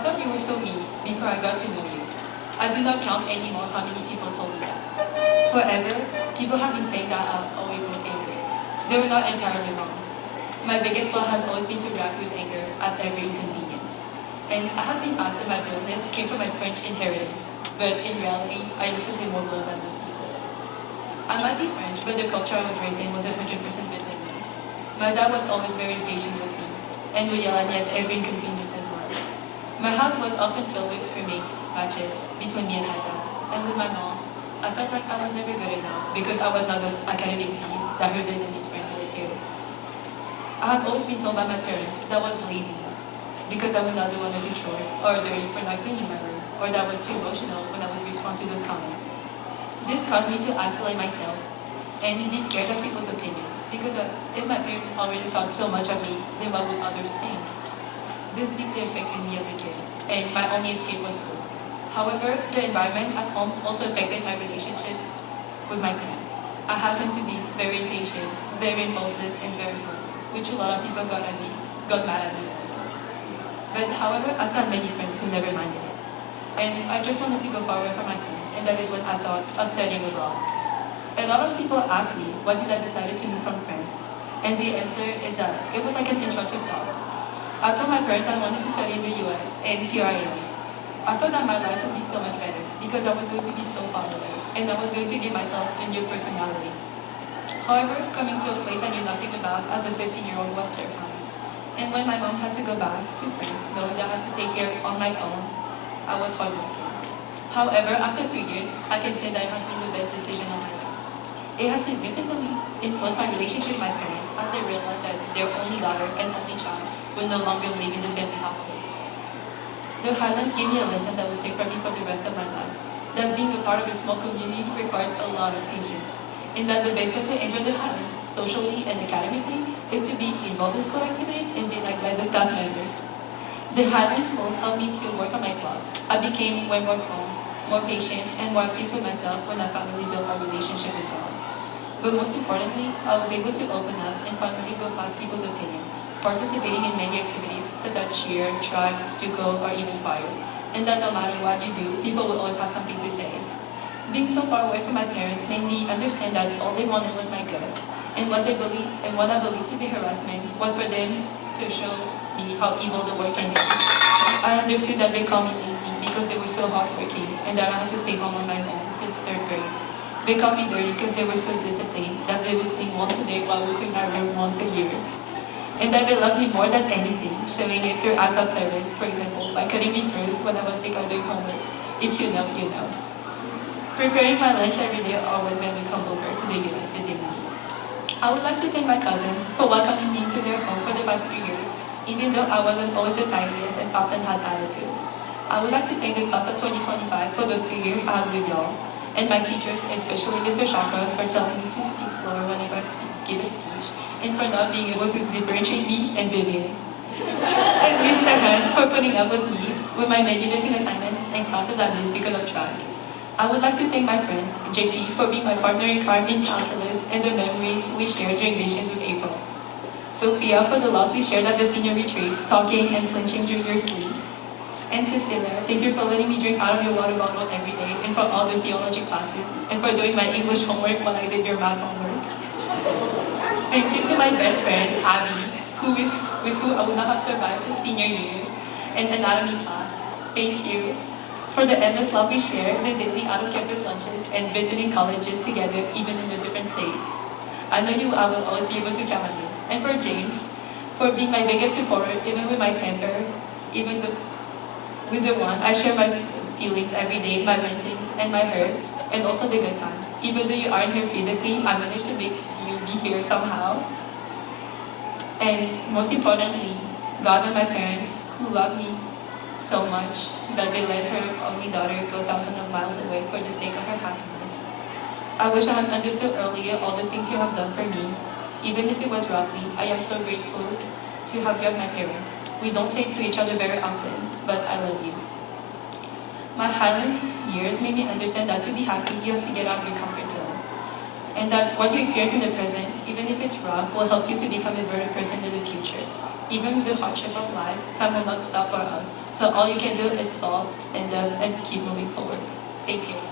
I thought you were so mean before I got to know you. I do not count anymore how many people told me that. Forever, people have been saying that I'll always look angry. They were not entirely wrong. My biggest flaw has always been to react with anger at every inconvenience. And I have been asked if my boldness came from my French inheritance, but in reality, I am simply more bold than most people. I might be French, but the culture I was raised in was 100% Vietnamese. My dad was always very patient with me, and would yell at me at every inconvenience as well. My house was often filled with screaming matches between me and my dad, and with my mom, I felt like I was never good enough because I was not those academic B's that her Vietnamese friends were too. I have always been told by my parents that I was lazy because I would not do one of the chores or dirty for not cleaning my room, or that I was too emotional when I would respond to those comments. This caused me to isolate myself and be scared of people's opinion because if my parents already thought so much of me, then what would others think? This deeply affected me as a kid, and my only escape was school. However, the environment at home also affected my relationships with my friends. I happened to be very impatient, very impulsive, and very rude, which a lot of people got mad at me. But however, I still had many friends who never minded it. And I just wanted to go far away from my home, and that is what I thought of studying abroad. A lot of people ask me, what did I decide to move from France? And the answer is that it was like an intrusive thought. I told my parents I wanted to study in the US, and here I am. I thought that my life would be so much better because I was going to be so far away, and I was going to give myself a new personality. However, coming to a place I knew nothing about as a 15-year-old was terrifying. And when my mom had to go back to France, knowing that I had to stay here on my own, I was heartbroken. However, after 3 years, I can say that it has been the best decision of my life. It has significantly influenced my relationship with my parents as they realized that their only daughter and only child will no longer live in the family household. The Highlands gave me a lesson that will stick for me for the rest of my life. That being a part of a small community requires a lot of patience. And that the best way to enjoy the Highlands, socially and academically, is to be involved in school activities and be liked by the staff members. The Highland School helped me to work on my flaws. I became way more calm, more patient, and more at peace with myself when I finally built my relationship with God. But most importantly, I was able to open up and finally go past people's opinion, participating in many activities such as cheer, track, stucco, or even fire. And that no matter what you do, people will always have something to say. Being so far away from my parents made me understand that all they wanted was my good. And what I believed to be harassment was for them to show me how evil the work can be. I understood that they called me lazy because they were so hardworking and that I had to stay home on my own since third grade. They called me dirty because they were so disciplined that they would clean once a day while we clean my room once a year. And that they loved me more than anything, showing it through acts of service, for example, by cutting me fruits when I was sick or doing homework. If you know, you know. Preparing my lunch every day or when we come over to the US visit me. I would like to thank my cousins for welcoming me into their home for the past 3 years, even though I wasn't always the tiniest and often had attitude. I would like to thank the class of 2025 for those 3 years I had with y'all, and my teachers, especially Mr. Chakras, for telling me to speak slower whenever give a speech, and for not being able to differentiate me and Vivian. And Mr. Han for putting up with me with my many missing assignments and classes I missed because of track. I would like to thank my friends, JP, for being my partner in crime in calculus and the memories we shared during missions with April. Sophia for the laughs we shared at the senior retreat, talking and flinching during your sleep. And Cecilia, thank you for letting me drink out of your water bottle every day and for all the theology classes and for doing my English homework while I did your math homework. Thank you to my best friend, Abby, with who I would not have survived the senior year and anatomy class. Thank you for the endless love we share, the daily out-of-campus lunches, and visiting colleges together, even in a different state. I know I will always be able to count on you. And for James, for being my biggest supporter, even with my temper, even with the one I share my feelings every day, my wins and my hurts, and also the good times. Even though you aren't here physically, I managed to make you be here somehow. And most importantly, God and my parents, who love me so much that they let her only daughter go thousands of miles away for the sake of her happiness. I wish I had understood earlier all the things you have done for me. Even if it was roughly, I am so grateful to have you as my parents. We don't say it to each other very often, but I love you. My Highland years made me understand that to be happy, you have to get out of your comfort zone. And that what you experience in the present, even if it's rough, will help you to become a better person in the future. Even with the hardship of life, time will not stop for us. So all you can do is fall, stand up, and keep moving forward. Thank you.